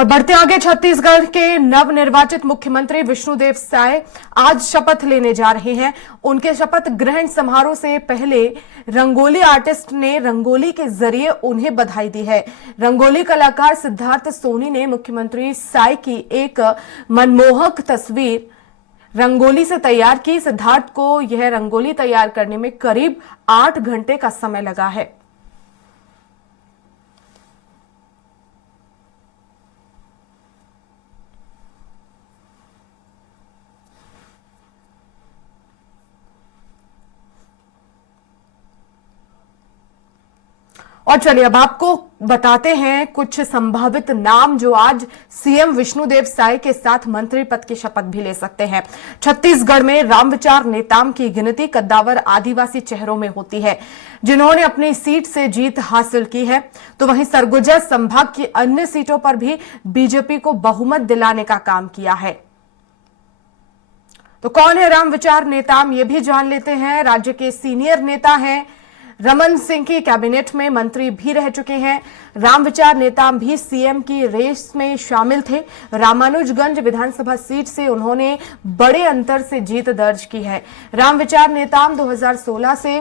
और बढ़ते आगे, छत्तीसगढ़ के नवनिर्वाचित मुख्यमंत्री विष्णुदेव साय आज शपथ लेने जा रहे हैं। उनके शपथ ग्रहण समारोह से पहले रंगोली आर्टिस्ट ने रंगोली के जरिए उन्हें बधाई दी है। रंगोली कलाकार सिद्धार्थ सोनी ने मुख्यमंत्री साय की एक मनमोहक तस्वीर रंगोली से तैयार की। सिद्धार्थ को यह रंगोली तैयार करने में करीब 8 घंटे का समय लगा है। और चलिए अब आपको बताते हैं कुछ संभावित नाम जो आज सीएम विष्णुदेव साय के साथ मंत्री पद की शपथ भी ले सकते हैं। छत्तीसगढ़ में रामविचार नेताम की गिनती कद्दावर आदिवासी चेहरों में होती है जिन्होंने अपनी सीट से जीत हासिल की है, तो वहीं सरगुजा संभाग की अन्य सीटों पर भी बीजेपी को बहुमत दिलाने का काम किया है। तो कौन है रामविचार नेताम, ये भी जान लेते हैं। राज्य के सीनियर नेता हैं, रमन सिंह की कैबिनेट में मंत्री भी रह चुके हैं। रामविचार नेताम भी सीएम की रेस में शामिल थे। रामानुजगंज विधानसभा सीट से उन्होंने बड़े अंतर से जीत दर्ज की है। रामविचार नेताम 2016 से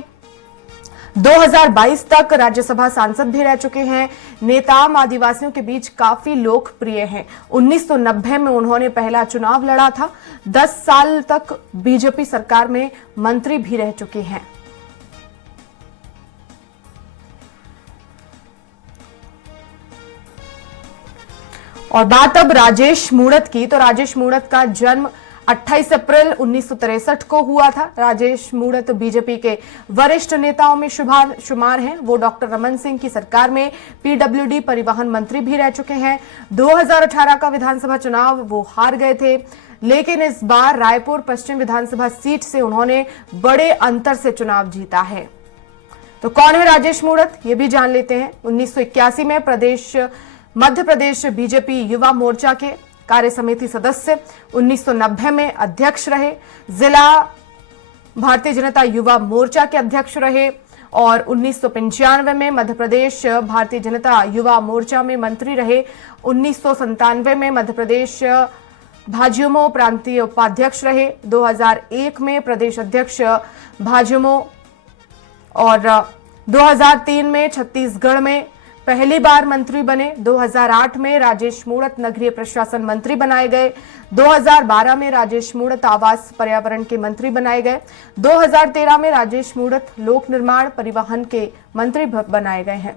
2022 तक राज्यसभा सांसद भी रह चुके हैं। नेताम आदिवासियों के बीच काफी लोकप्रिय हैं। 1990 में उन्होंने पहला चुनाव लड़ा था। 10 साल तक बीजेपी सरकार में मंत्री भी रह चुके हैं। और बात अब राजेश मूणत की, तो राजेश मूणत का जन्म 28 अप्रैल 1963 को हुआ था। राजेश मूणत बीजेपी के वरिष्ठ नेताओं में शुमार हैं। वो डॉक्टर रमन सिंह की सरकार में पीडब्ल्यूडी परिवहन मंत्री भी रह चुके हैं। 2018 का विधानसभा चुनाव वो हार गए थे, लेकिन इस बार रायपुर पश्चिम विधानसभा सीट से उन्होंने बड़े अंतर से चुनाव जीता है। तो कौन है राजेश मूणत, ये भी जान लेते हैं। 1981 में मध्य प्रदेश बीजेपी युवा मोर्चा के कार्य समिति सदस्य, 1990 में अध्यक्ष रहे, जिला भारतीय जनता युवा मोर्चा के अध्यक्ष रहे और 1995 में मध्य प्रदेश भारतीय जनता युवा मोर्चा में मंत्री रहे। 1997 में मध्य प्रदेश भाजयुमो प्रांतीय उपाध्यक्ष रहे। 2001 में प्रदेश अध्यक्ष भाजयुमो और 2003 में छत्तीसगढ़ में पहली बार मंत्री बने। 2008 में राजेश मूणत नगरीय प्रशासन मंत्री बनाए गए। 2012 में राजेश मूणत आवास पर्यावरण के मंत्री बनाए गए। 2013 में राजेश मूणत लोक निर्माण परिवहन के मंत्री बनाए गए हैं।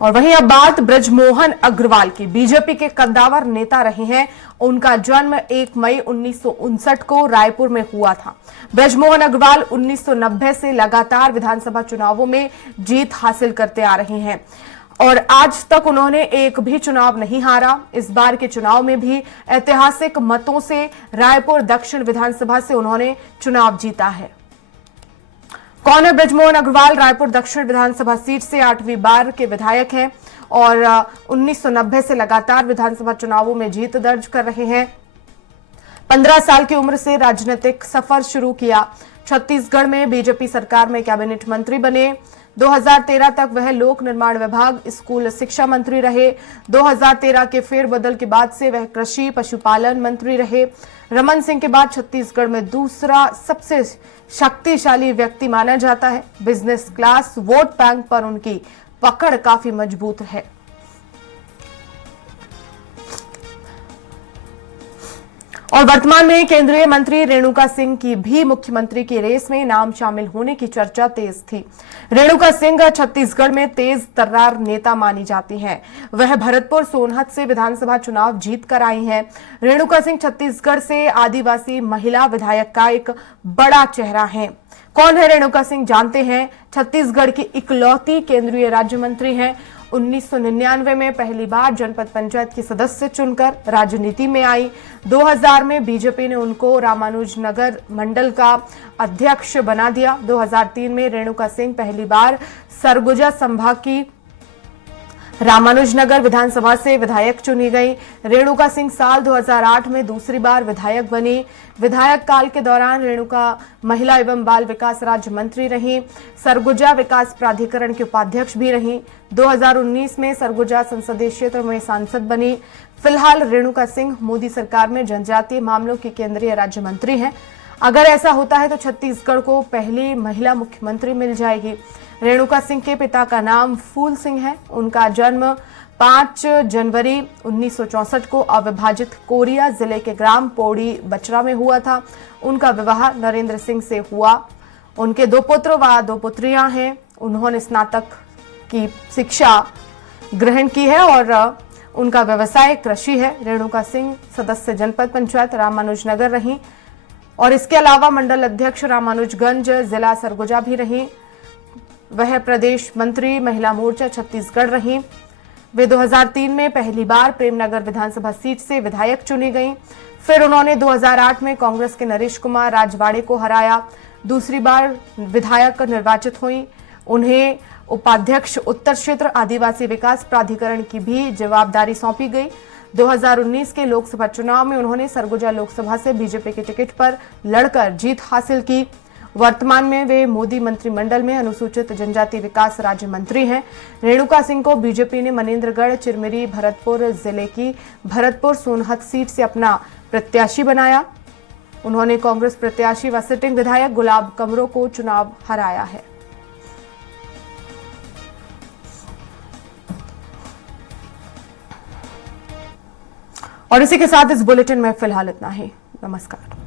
और वहीं अब बात ब्रजमोहन अग्रवाल की, बीजेपी के कद्दावर नेता रहे हैं। उनका जन्म 1 मई 1959 को रायपुर में हुआ था। ब्रजमोहन अग्रवाल 1990 से लगातार विधानसभा चुनावों में जीत हासिल करते आ रहे हैं और आज तक उन्होंने एक भी चुनाव नहीं हारा। इस बार के चुनाव में भी ऐतिहासिक मतों से रायपुर दक्षिण विधानसभा से उन्होंने चुनाव जीता है। कौन है ब्रजमोहन अग्रवाल? रायपुर दक्षिण विधानसभा सीट से 8वीं बार के विधायक हैं और 1990 से लगातार विधानसभा चुनावों में जीत दर्ज कर रहे हैं। 15 साल की उम्र से राजनीतिक सफर शुरू किया। छत्तीसगढ़ में बीजेपी सरकार में कैबिनेट मंत्री बने। 2013 तक वह लोक निर्माण विभाग स्कूल शिक्षा मंत्री रहे। 2013 के फेरबदल के बाद से वह कृषि पशुपालन मंत्री रहे। रमन सिंह के बाद छत्तीसगढ़ में दूसरा सबसे शक्तिशाली व्यक्ति माना जाता है। बिजनेस क्लास वोट बैंक पर उनकी पकड़ काफी मजबूत है। और वर्तमान में केंद्रीय मंत्री रेणुका सिंह की भी मुख्यमंत्री की रेस में नाम शामिल होने की चर्चा तेज थी। रेणुका सिंह छत्तीसगढ़ में तेज तर्रार नेता मानी जाती हैं। वह भरतपुर सोनहत से विधानसभा चुनाव जीत कर आई हैं। रेणुका सिंह छत्तीसगढ़ से आदिवासी महिला विधायक का एक बड़ा चेहरा है। कौन है रेणुका सिंह, जानते हैं। छत्तीसगढ़ की इकलौती केंद्रीय राज्य मंत्री हैं। 1999 में पहली बार जनपद पंचायत की सदस्य चुनकर राजनीति में आई। 2000 में बीजेपी ने उनको रामानुजनगर मंडल का अध्यक्ष बना दिया। 2003 में रेणुका सिंह पहली बार सरगुजा संभाग की रामानुजनगर विधानसभा से विधायक चुनी गई। रेणुका सिंह साल 2008 में दूसरी बार विधायक बनी। विधायक काल के दौरान रेणुका महिला एवं बाल विकास राज्य मंत्री रही। सरगुजा विकास प्राधिकरण की उपाध्यक्ष भी रही। 2019 में सरगुजा संसदीय क्षेत्र में सांसद बनी। फिलहाल रेणुका सिंह मोदी सरकार में जनजातीय मामलों की केंद्रीय राज्य मंत्री हैं। अगर ऐसा होता है तो छत्तीसगढ़ को पहली महिला मुख्यमंत्री मिल जाएगी। रेणुका सिंह के पिता का नाम फूल सिंह है। उनका जन्म 5 जनवरी 1964 को अविभाजित कोरिया जिले के ग्राम पौड़ी बचरा में हुआ था। उनका विवाह नरेंद्र सिंह से हुआ। उनके 2 पुत्र व 2 पुत्रियां हैं। उन्होंने स्नातक की शिक्षा ग्रहण की है और उनका व्यवसाय कृषि है। रेणुका सिंह सदस्य जनपद पंचायत रामानुजनगर रही और इसके अलावा मंडल अध्यक्ष रामानुजगंज जिला सरगुजा भी रही। वह प्रदेश मंत्री महिला मोर्चा छत्तीसगढ़ रही। वे 2003 में पहली बार प्रेमनगर विधानसभा सीट से विधायक चुनी गईं। फिर उन्होंने 2008 में कांग्रेस के नरेश कुमार राजवाड़े को हराया। दूसरी बार विधायक निर्वाचित हुई। उन्हें उपाध्यक्ष उत्तर क्षेत्र आदिवासी विकास प्राधिकरण की भी जवाबदारी सौंपी गई। 2019 के लोकसभा चुनाव में उन्होंने सरगुजा लोकसभा से बीजेपी के टिकट पर लड़कर जीत हासिल की। वर्तमान में वे मोदी मंत्रिमंडल में अनुसूचित जनजाति विकास राज्य मंत्री हैं। रेणुका सिंह को बीजेपी ने मनेन्द्रगढ़ चिरमिरी भरतपुर जिले की भरतपुर सोनहत सीट से अपना प्रत्याशी बनाया। उन्होंने कांग्रेस प्रत्याशी व सिटिंग विधायक गुलाब कमरो को चुनाव हराया है। और इसी के साथ इस बुलेटिन में फिलहाल इतना ही। नमस्कार।